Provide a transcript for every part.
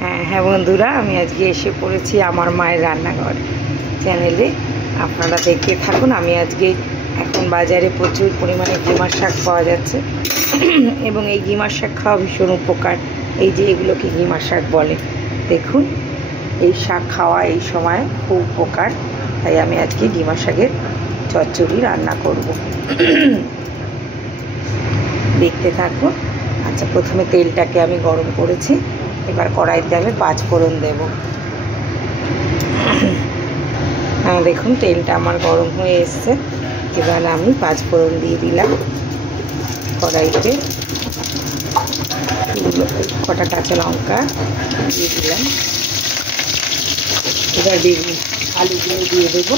হ্যাঁ বন্ধুরা, আমি আজকে এসে পড়েছি আমার মায়ের রান্নাঘর চ্যানেলে। আপনারা দেখতে থাকুন। আমি আজকে এখন বাজারে প্রচুর পরিমাণে গিমার শাক পাওয়া যাচ্ছে এবং এই গিমার শাক খাওয়া ভীষণ উপকার। এই যে এগুলোকে গিমার শাক বলে, দেখুন এই শাক খাওয়া এই সময় খুব উপকার। তাই আমি আজকে গিমার শাকের চচ্চড়ি রান্না করব। দেখতে থাকুন। আচ্ছা, প্রথমে তেলটাকে আমি গরম করেছি, এবার কড়াইতে আমি 5 ফোড়ন দেব। হ্যাঁ দেখুন, তেলটা আমার গরম হয়ে এসছে। এবার আমি 5 ফোড়ন দিয়ে দিলাম কড়াইতে। কটা কাঁচা লঙ্কা দিয়ে দিলাম। এবার দেখুন আলুগুলো দিয়ে দেবো,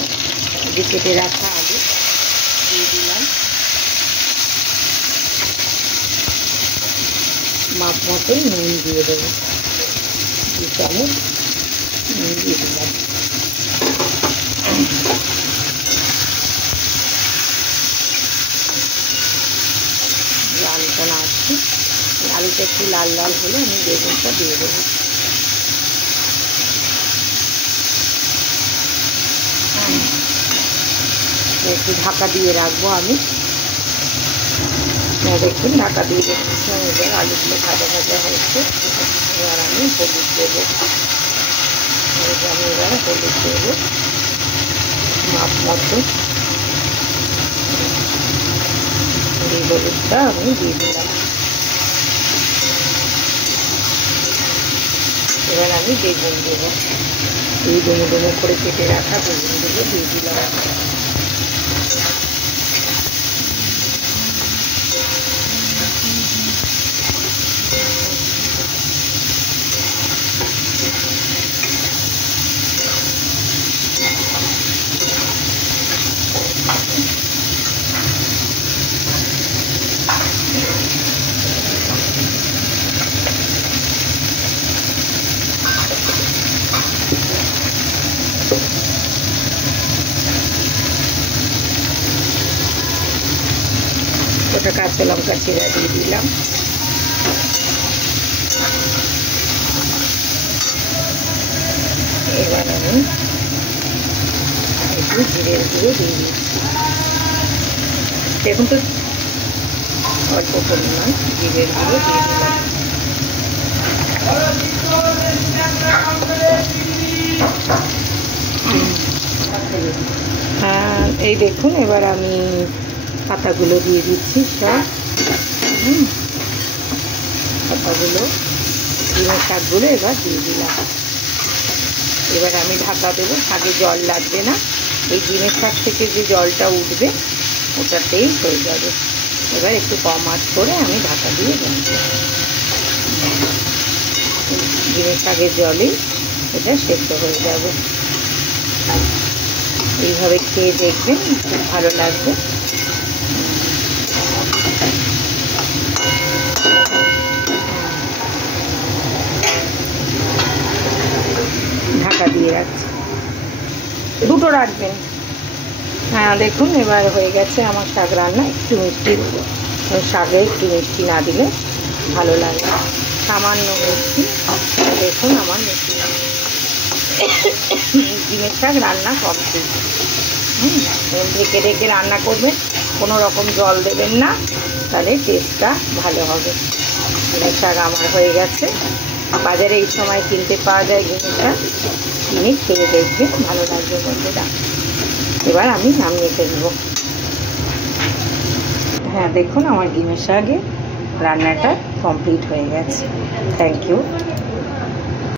যে কেটে রাখা আলু দিয়ে দিলাম। মাপ মতো নুন দিয়ে দেবো, 2 চামচ নুন দিয়ে দিলাম। আলুটা নাড়ছি, আলুটা একটু লাল লাল হলে আমি বেগুনটা দিয়ে দেবো। একটু ঢাকা দিয়ে রাখবো আমি। দেখুন ঢাকা দিয়ে রেখেছি। এবার আলুগুলো ভাজা ভাজা হয়েছে। এবার আমি হলুদ দেবো। এবার হলুদ দেবো মাপ মতো। এই হলুদটা আমি দিয়ে দিলাম। এবার আমি বেগুন দেবো। এই ডুমো ডুমো করে কেটে রাখা বেগুনগুলো দিয়ে দিলাম। ওটা কাঁচা লঙ্কা চিরা দিয়ে দিলাম। এবার আমি একটু জিরের গুঁড়ো দিয়ে দিচ্ছি। দেখুন তো অল্প পরিমাণ জিরের গুঁড়ো দিয়ে দিলাম। এই দেখুন, এবার আমি পাতাগুলো দিয়ে দিচ্ছি সব। পাতাগুলো গিমের শাকগুলো এবার দিয়ে দিলাম। এবার আমি ঢাকা দেবো। শাকে জল লাগবে না, এই গিমের শাক থেকে যে জলটা উঠবে ওটাতেই হয়ে যাবে। এবার একটু কম আঁচ করে আমি ঢাকা দিয়ে দেবো। গিমের শাকের জলেই এটা সেদ্ধ হয়ে যাবে। এইভাবে খেয়ে দেখবেন, খুব ভালো লাগবে। ঢাকা দিয়ে রাখছি, 2টো রাখবেন। হ্যাঁ দেখুন, এবার হয়ে গেছে আমার শাক রান্না। একটু মিষ্টি দেবো, শাকে একটু মিষ্টি না দিলে ভালো লাগে। সামান্য মিষ্টি। দেখুন আমার মিষ্টি ডিমের শাক রান্না কমপ্লিট। ঢেকে ঢেকে রান্না করবেন, কোনো রকম জল দেবেন না, তাহলে টেস্টটা ভালো হবে। ডিমের শাক আমার হয়ে গেছে। বাজারে এই সময় কিনতে পাওয়া যায় ডিমের শাক, কিনে খেয়ে দেখবেন, ভালো লাগবে বন্ধুরা। এবার আমি নামিয়ে ফেলবো। হ্যাঁ দেখুন, আমার ডিমের শাকে রান্নাটা কমপ্লিট হয়ে গেছে। Thank you.